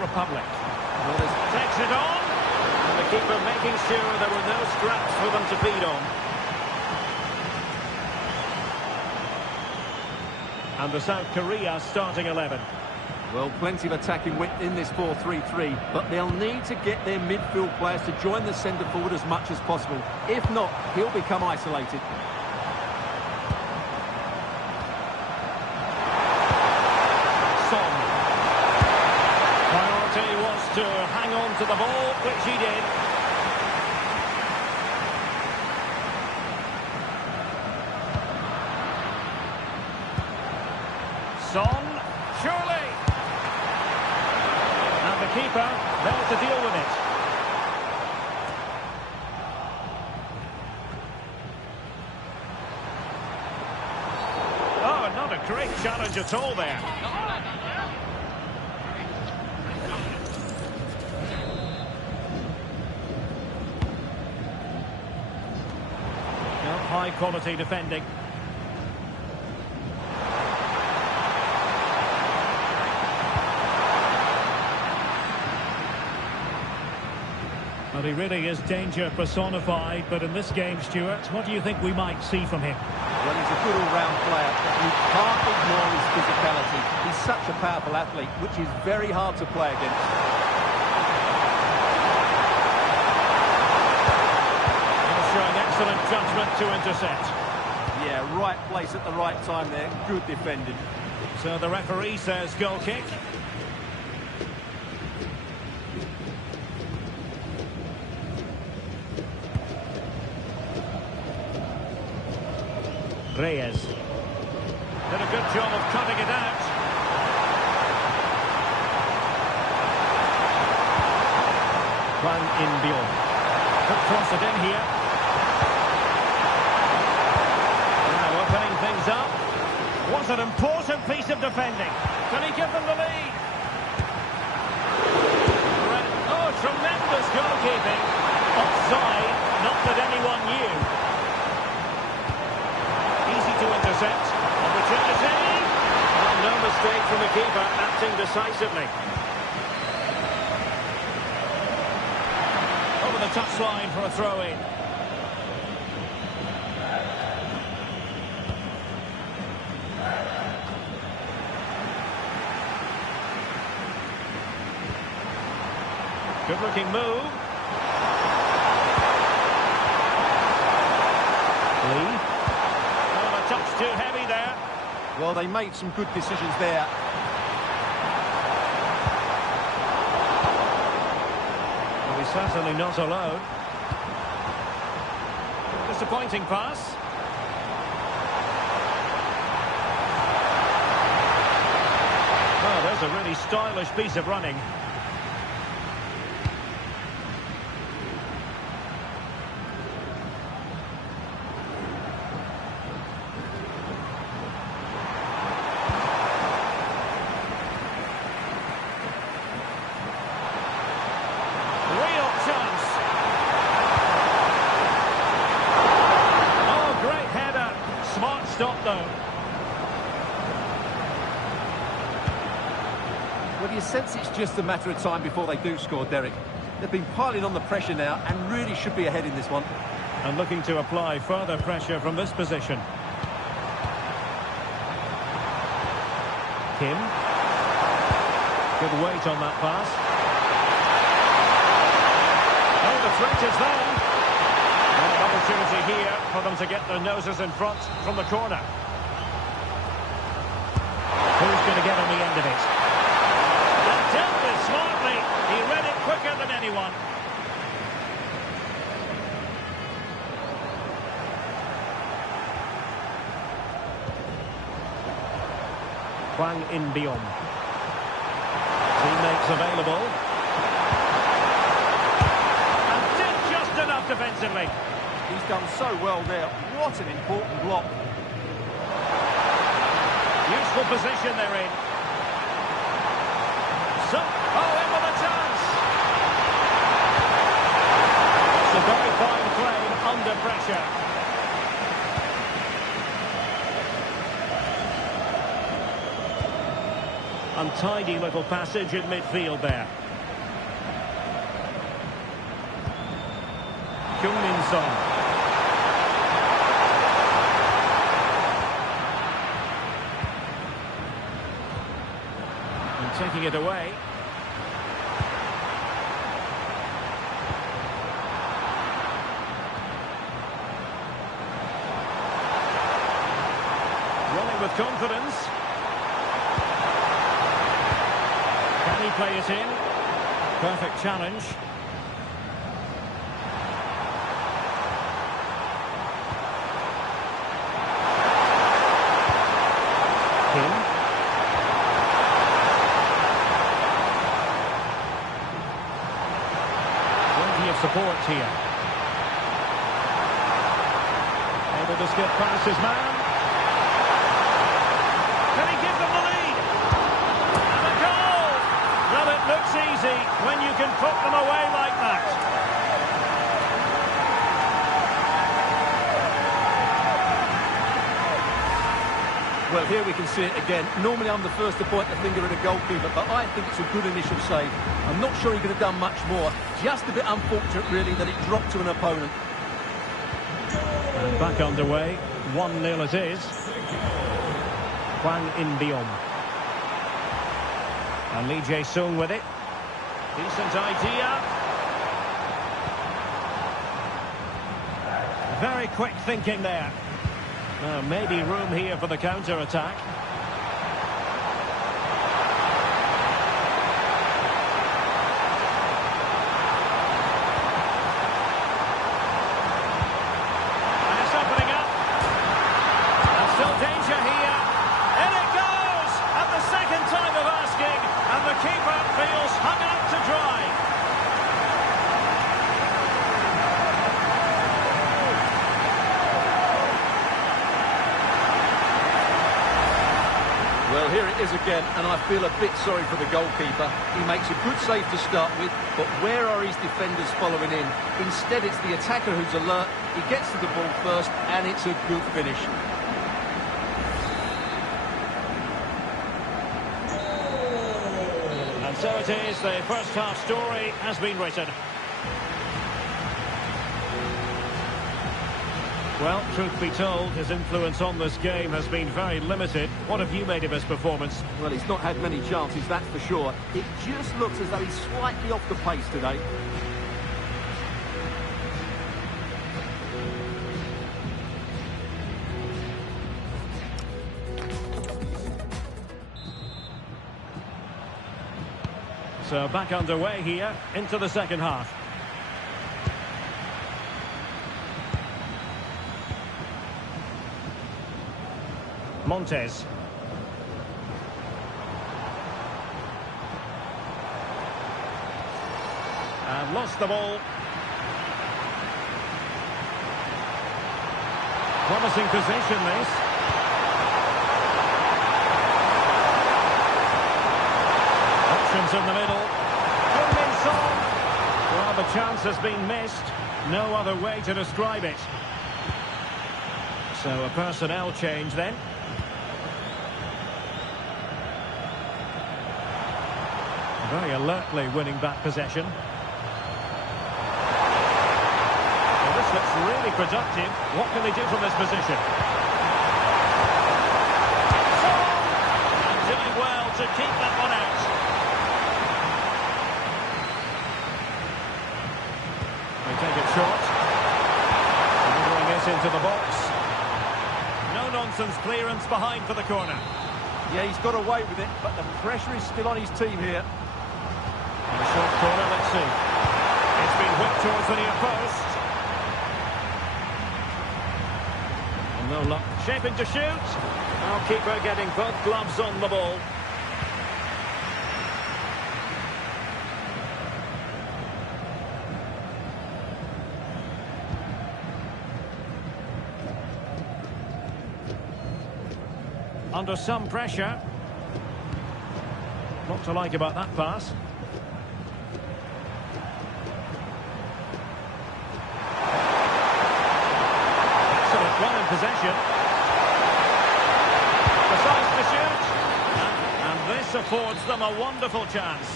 Republic. Well, Takes it on. And the keeper making sure there were no scraps for them to feed on. And the South Korea starting 11. well, plenty of attacking width in this 4-3-3, but they'll need to get their midfield players to join the centre forward as much as possible. If not, he'll become isolated. Son. Priority was to hang on to the ball, which he did. Son, surely. And the keeper there to deal with it. Oh, not a great challenge at all there. No, high quality defending. Well, he really is danger personified, but in this game, Stuart, what do you think we might see from him? Well, he's a good all-round player, but you can't ignore his physicality. He's such a powerful athlete, which is very hard to play against. Showing excellent judgment to intercept. Yeah, right place at the right time there. Good defending. So the referee says goal kick. Reyes. Did a good job of cutting it out. Juan Inbion. Could cross it in here. Now opening things up. Was an important piece of defending. Can he give them the lead? Oh, tremendous goalkeeping. Offside, not that anyone knew. Easy to intercept. Opportunity. Well, no mistake from the keeper, acting decisively. Over the touchline for a throw-in. Good-looking move. Lee. Oh, a touch too heavy there. Well, they made some good decisions there. Well, he's certainly not alone. Disappointing pass. Oh, there's a really stylish piece of running. Stop though. Well, you sense it's just a matter of time before they do score, Derek. They've been piling on the pressure now and really should be ahead in this one. And looking to apply further pressure from this position. Kim. Good weight on that pass. Oh, the threat is there. An opportunity here for them to get their noses in front from the corner. Who's going to get on the end of it? And dealt with smartly. He read it quicker than anyone. Juan Inbion. Teammates available. And did just enough defensively. He's done so well there. What an important block. Useful position they're in. So, oh, in with a chance. It's a very fine play under pressure. Untidy little passage in midfield there. Min-son. And taking it away. Running with confidence. Can he play it in? Perfect challenge. Plenty of support here. Able to skip past his man. Can he give them the lead? And a goal! Well, it looks easy when you can put them away like that. Well, here we can see it again. Normally I'm the first to point the finger at a goalkeeper, but I think it's a good initial save. I'm not sure he could have done much more. Just a bit unfortunate, really, that it dropped to an opponent. And back underway. 1-0 it is. Hwang In-beom. And Lee Jae-sung with it. Decent idea. Very quick thinking there. Maybe room here for the counter-attack. And it's opening up. And still danger here. In it goes! At the second time of asking. And the keeper feels hung out to dry. Well, here it is again, and I feel a bit sorry for the goalkeeper. He makes a good save to start with, but where are his defenders following in? Instead, it's the attacker who's alert. He gets to the ball first, and it's a good finish. And so it is, the first half story has been written. Well, truth be told, his influence on this game has been very limited. What have you made of his performance? Well, he's not had many chances, that's for sure. It just looks as though he's slightly off the pace today. So back underway here, into the second half. Montes. And lost the ball. Promising position, this. Options in the middle. Min-son. Well, the chance has been missed. No other way to describe it. So a personnel change then. Very alertly winning back possession. Well, this looks really productive. What can they do from this position? And doing well to keep that one out. They take it short. Delivering it into the box. No-nonsense clearance behind for the corner. Yeah, he's got away with it, but the pressure is still on his team here. And a short corner, let's see. It's been whipped towards the near post. And no luck. Shaping to shoot. Our keeper getting both gloves on the ball. Under some pressure. What to like about that pass? Excellent run in possession. Decides to shoot. And this This affords them a wonderful chance.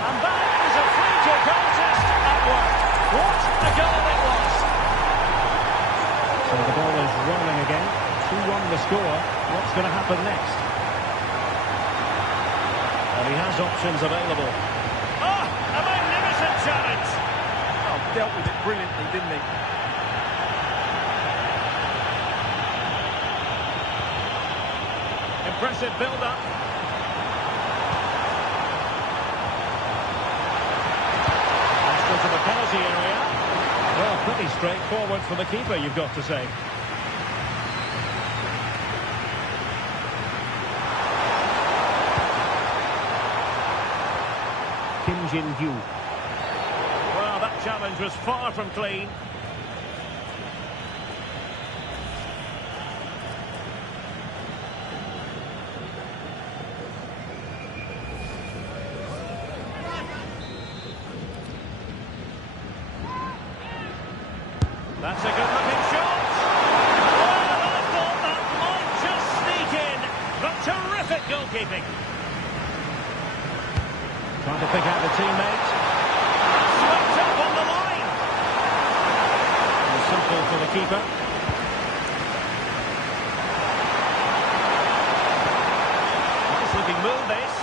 And that is a free-kick contest at work. What a goal it was! So the ball is rolling again. 2-1 the score. What's going to happen next? Well, he has options available. Oh, a magnificent challenge! Oh, dealt with it brilliantly, didn't he? Impressive build-up. Passed into the penalty area. Well, pretty straightforward for the keeper, you've got to say. Kim Jin-gyu. Well, that challenge was far from clean. That's a good-looking shot. Well, I thought that might just sneak in, but terrific goalkeeping. Trying to pick out the teammate. Swept up on the line. Simple for the keeper. Nice-looking move, this.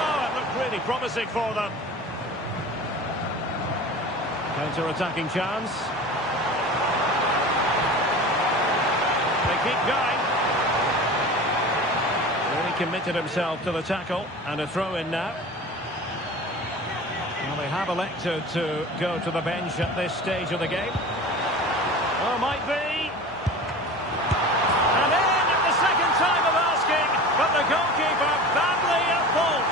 Oh, it looked really promising for them. Counter-attacking chance. They keep going. Really committed himself to the tackle. And a throw-in now. Well, they have elected to go to the bench at this stage of the game. Oh, might be. And in at the second time of asking, but the goalkeeper badly at fault.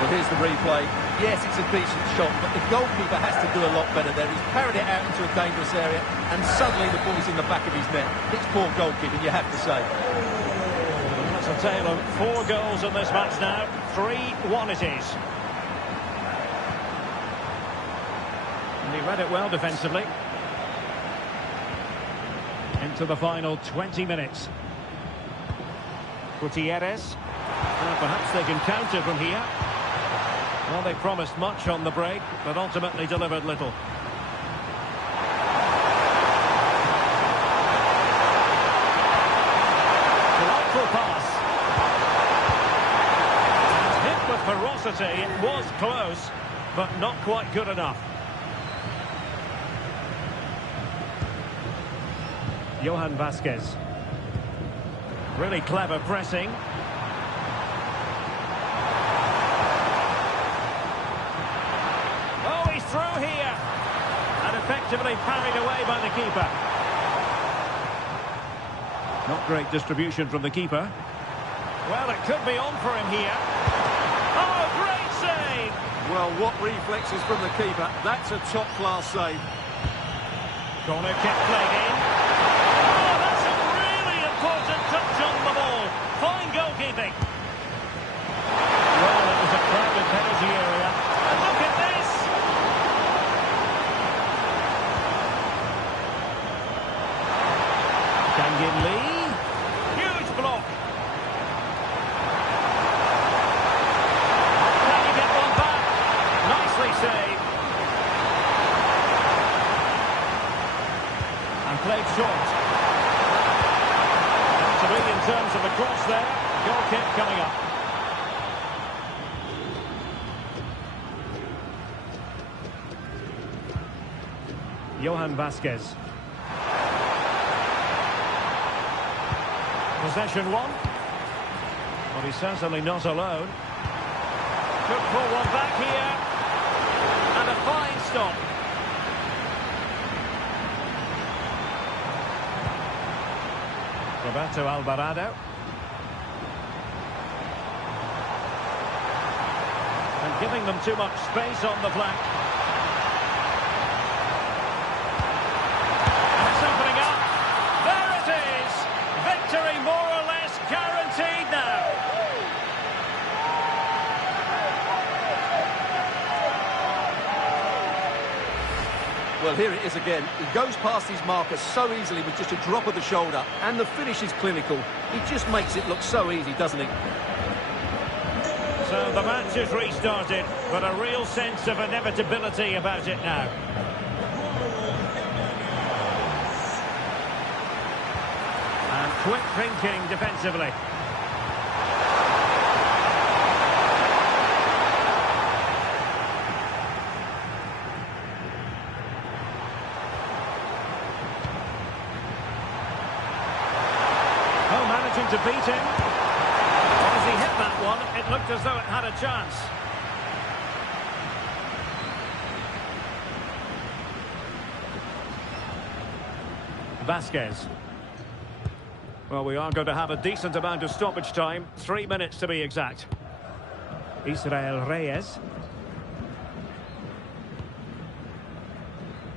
Well, here's the replay. Yes, it's a decent shot, but the goalkeeper has to do a lot better there. He's parried it out into a dangerous area, and suddenly the ball's in the back of his net. It's poor goalkeeping, you have to say. That's a tale of 4 goals in this match now. 3-1 it is. And he read it well defensively. Into the final 20 minutes. Gutierrez. Well, perhaps they can counter from here. Well, they promised much on the break, but ultimately delivered little. Delightful pass. And hit with ferocity. It was close, but not quite good enough. Johan Vasquez. Really clever pressing. Through here, and effectively parried away by the keeper. Not great distribution from the keeper. Well, it could be on for him here. Oh, great save! Well, what reflexes from the keeper. That's a top-class save. Corner kick played in. Oh, that's a really important touch on the ball. Fine goalkeeping. Well, it was a crowded penalty area. And look at this! Kangin Lee. Huge block. Can you get one back? Nicely saved. And played short. To be in terms of the cross there. Goal kick coming up. Johan Vasquez. Possession one. But he's certainly not alone. Could pull one back here. And a fine stop. Roberto Alvarado. And giving them too much space on the flank. And it's opening up. There it Well, here it is again. He goes past his marker so easily with just a drop of the shoulder, and the finish is clinical. He just makes it look so easy, doesn't he? So the match is restarted, but a real sense of inevitability about it now. And quick thinking defensively. Oh, managing to beat him. As he hit that one, it looked as though it had a chance. Vasquez. Well, we are going to have a decent amount of stoppage time. 3 minutes to be exact. Israel Reyes.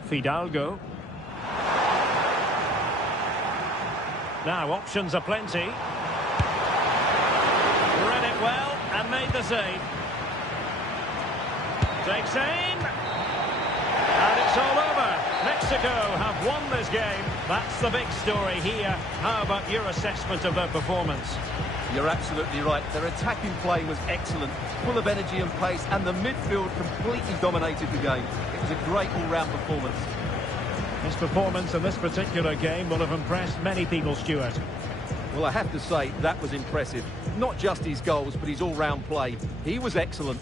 Fidalgo. Now, options are plenty. Read it well and made the save. Takes aim. And it's all over. Mexico have won this game. That's the big story here. How about your assessment of their performance? You're absolutely right. Their attacking play was excellent, full of energy and pace, and the midfield completely dominated the game. It was a great all-round performance. His performance in this particular game will have impressed many people, Stuart. Well, I have to say, that was impressive. Not just his goals, but his all-round play. He was excellent.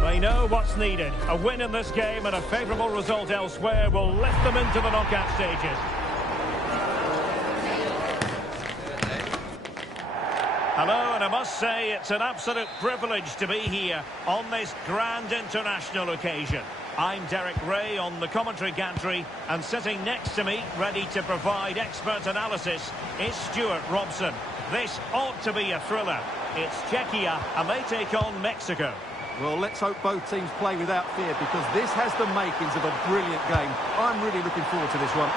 They know what's needed. A win in this game and a favourable result elsewhere will lift them into the knockout stages. Hello, and I must say it's an absolute privilege to be here on this grand international occasion. I'm Derek Ray on the commentary gantry, and sitting next to me, ready to provide expert analysis, is Stuart Robson. This ought to be a thriller. It's Czechia, and they take on Mexico. Well, let's hope both teams play without fear, because this has the makings of a brilliant game. I'm really looking forward to this one.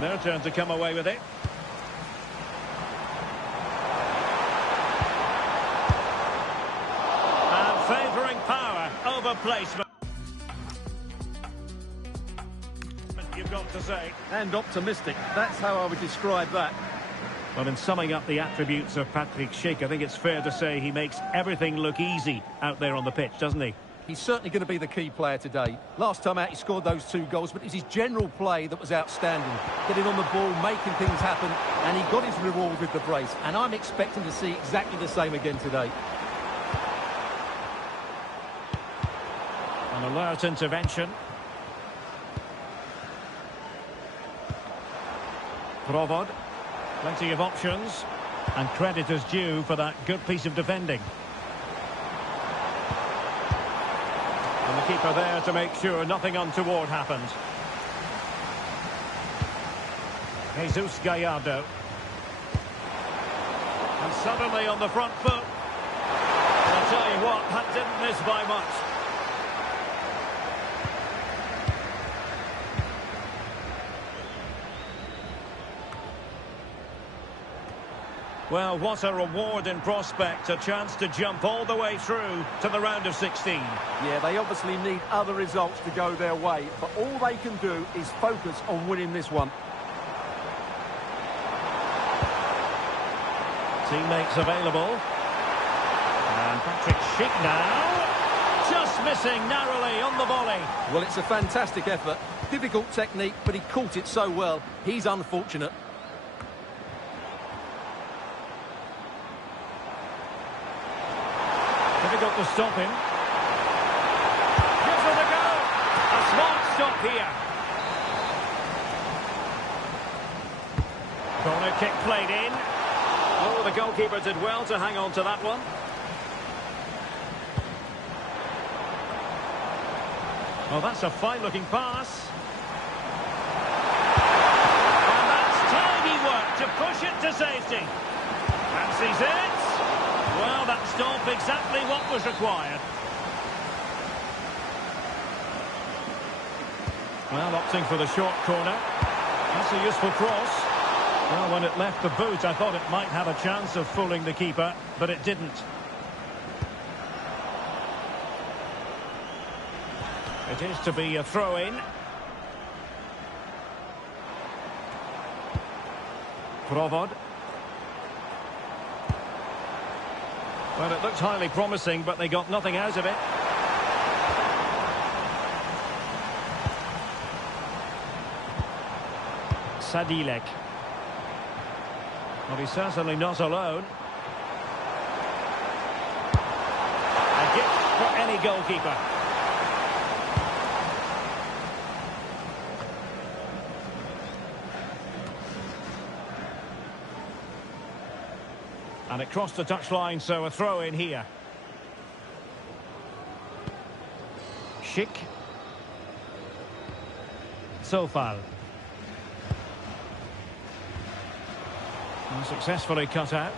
Their turn to come away with it. And favouring power over placement. You've got to say. And optimistic. That's how I would describe that. Well, in summing up the attributes of Patrick Schick, I think it's fair to say he makes everything look easy out there on the pitch, doesn't he? He's certainly going to be the key player today. Last time out, he scored those 2 goals, but it's his general play that was outstanding. Getting on the ball, making things happen, and he got his reward with the brace. And I'm expecting to see exactly the same again today. An alert intervention. Provod. Plenty of options. And credit is due for that good piece of defending. And the keeper there to make sure nothing untoward happens. Jesus Gallardo. And suddenly on the front foot. And I'll tell you what, that didn't miss by much. Well, what a reward in prospect, a chance to jump all the way through to the round of 16. Yeah, they obviously need other results to go their way, but all they can do is focus on winning this one. Teammates available. And Patrick Schick now. Just missing narrowly on the volley. Well, it's a fantastic effort. Difficult technique, but he caught it so well. He's unfortunate. Difficult to stop him. Gives it a go. A smart stop here. Corner kick played in. Oh, the goalkeeper did well to hang on to that one. Oh, that's a fine-looking pass. And that's tidy work to push it to safety. Fancies it. Well, that stopped exactly what was required. Well, opting for the short corner. That's a useful cross. Well, when it left the boot, I thought it might have a chance of fooling the keeper, but it didn't. It is to be a throw-in. Provod. Well, it looked highly promising, but they got nothing out of it. Sadilek. Well, he's certainly not alone. A gift for any goalkeeper. And it crossed the touchline, so a throw in here. Schick. Sofal. And successfully cut out.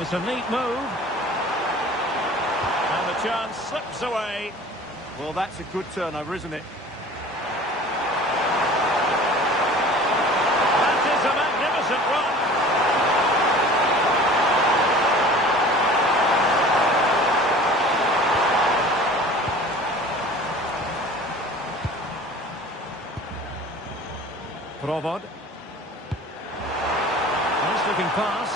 It's a neat move. And the chance slips away. Well, that's a good turnover, isn't it? That is a magnificent run. Provod. Nice looking pass.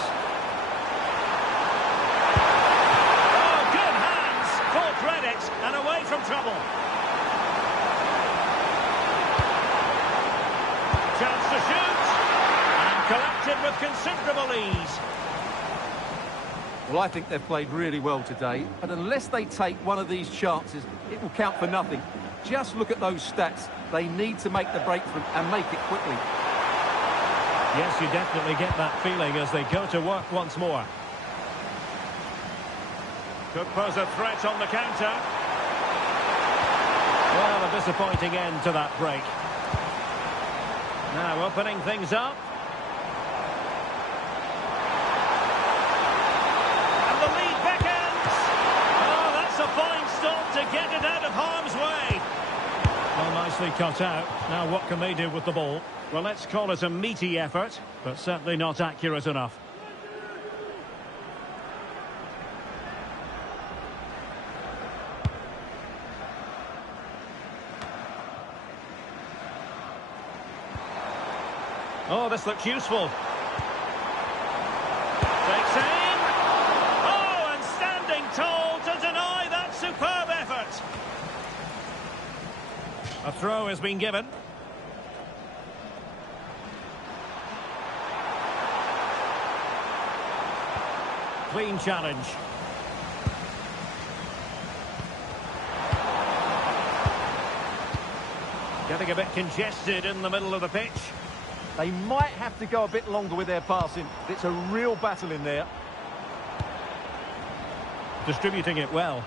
Oh, good hands. Full credit and away from trouble. Chance to shoot. And collected with considerable ease. Well, I think they've played really well today, but unless they take one of these chances, it will count for nothing. Just look at those stats. They need to make the breakthrough and make it quickly. Yes, you definitely get that feeling as they go to work once more. Could pose a threat on the counter. Well, a disappointing end to that break. Now opening things up. And the lead beckons. Oh, that's a fine stop to get it out of harm's way. Well, nicely cut out. Now what can they do with the ball? Well, let's call it a meaty effort, but certainly not accurate enough. Oh, this looks useful. Takes aim. Oh, and standing tall to deny that superb effort. A throw has been given. Clean challenge. Getting a bit congested in the middle of the pitch. They might have to go a bit longer with their passing. It's a real battle in there. Distributing it well. Well,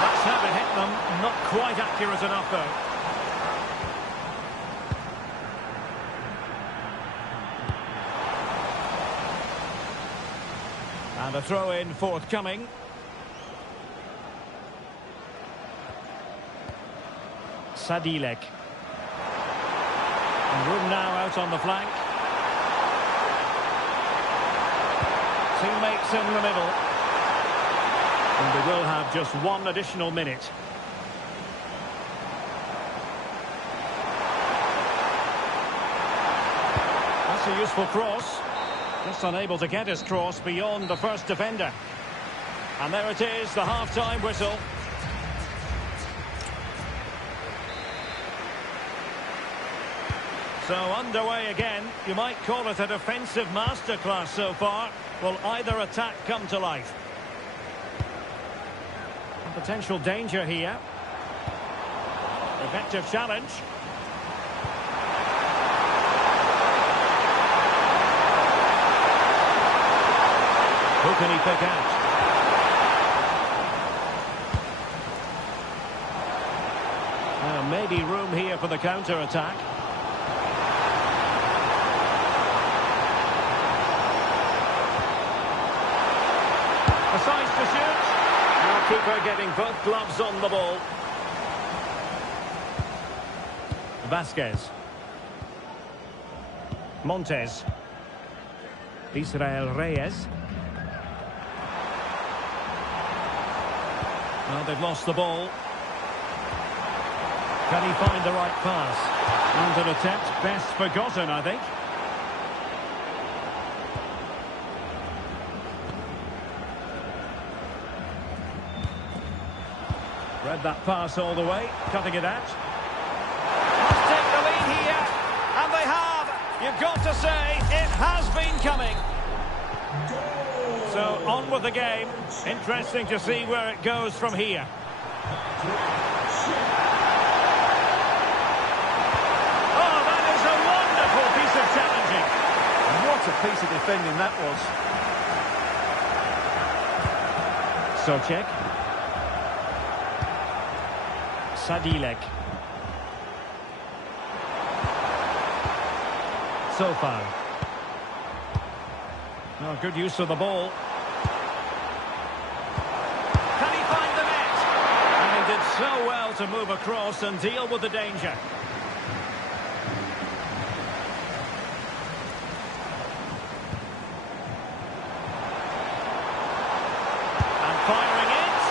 that's how to hit them. Not quite accurate enough, though. And a throw-in forthcoming. Sadilek. And room now out on the flank. Teammates in the middle. And they will have just one additional minute. That's a useful cross. Just unable to get his cross beyond the first defender. And there it is, the half-time whistle. So underway again. You might call it a defensive masterclass so far. Will either attack come to life? Potential danger here. Effective challenge. Who can he pick out? Maybe room here for the counter-attack. A size to shoot. Now keeper getting both gloves on the ball. Vasquez. Montes. Israel Reyes. Well, they've lost the ball. Can he find the right pass? And an attempt best forgotten, I think. Read that pass all the way, cutting it out. Must take the lead here, and they have. You've got to say, it has been coming. So, on with the game. Interesting to see where it goes from here. Oh, that is a wonderful piece of challenging. What a piece of defending that was. Socek. Sadilek. Sofal. Oh, good use of the ball. Can he find the net? And he did so well to move across and deal with the danger. And firing it.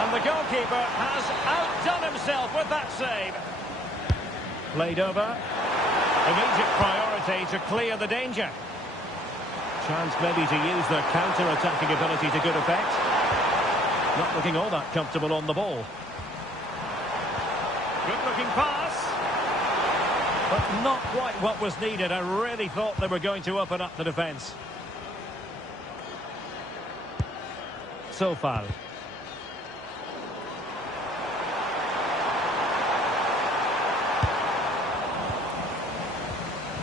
And the goalkeeper has outdone himself with that save. Played over. Immediate priority to clear the danger. Chance maybe to use the counter-attacking ability to good effect. Not looking all that comfortable on the ball. Good-looking pass. But not quite what was needed. I really thought they were going to open up the defence. Sofal.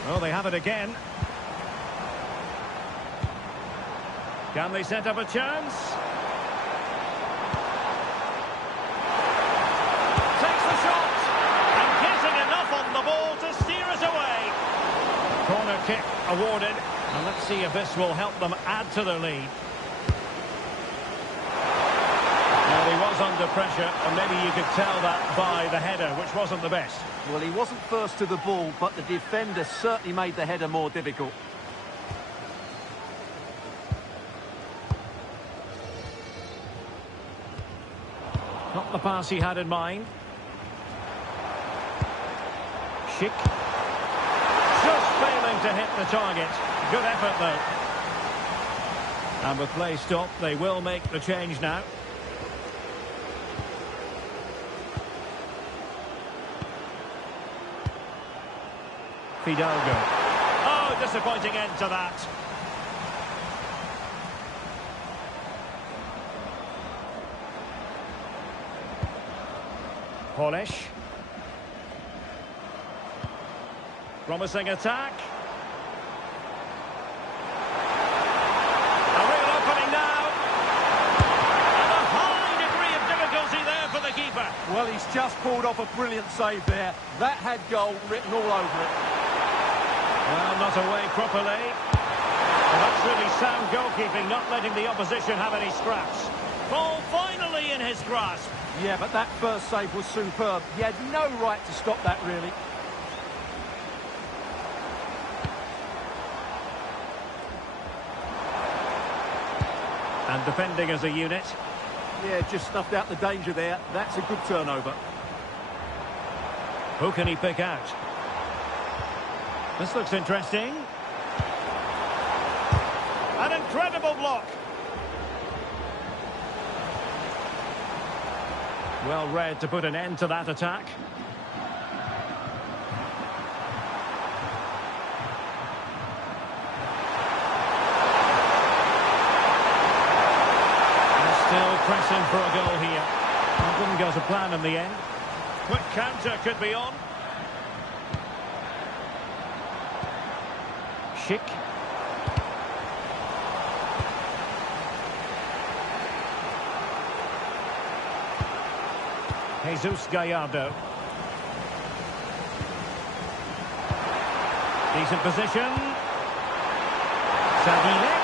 Oh, they have it again. Can they set up a chance? Takes the shot. And getting enough on the ball to steer it away. Corner kick awarded. And let's see if this will help them add to their lead. Well, he was under pressure, and maybe you could tell that by the header, which wasn't the best. Well, he wasn't first to the ball, but the defender certainly made the header more difficult. Not the pass he had in mind. Schick. Just failing to hit the target. Good effort, though. And with play stopped, they will make the change now. Fidalgo. Oh, disappointing end to that. Polish. Promising attack. A real opening now. And a high degree of difficulty there for the keeper. Well, he's just pulled off a brilliant save there. That had goal written all over it. Well, not away properly. Well, that's really sound goalkeeping, not letting the opposition have any scraps. Ball finally in his grasp. Yeah, but that first save was superb. He had no right to stop that, really. And defending as a unit. Yeah, just snuffed out the danger there. That's a good turnover. Who can he pick out? This looks interesting. An incredible block. Well read to put an end to that attack. They're still pressing for a goal here. It didn't go to plan in the end. Quick counter could be on. Schick. Jesus Gallardo. Decent position. Saguilé.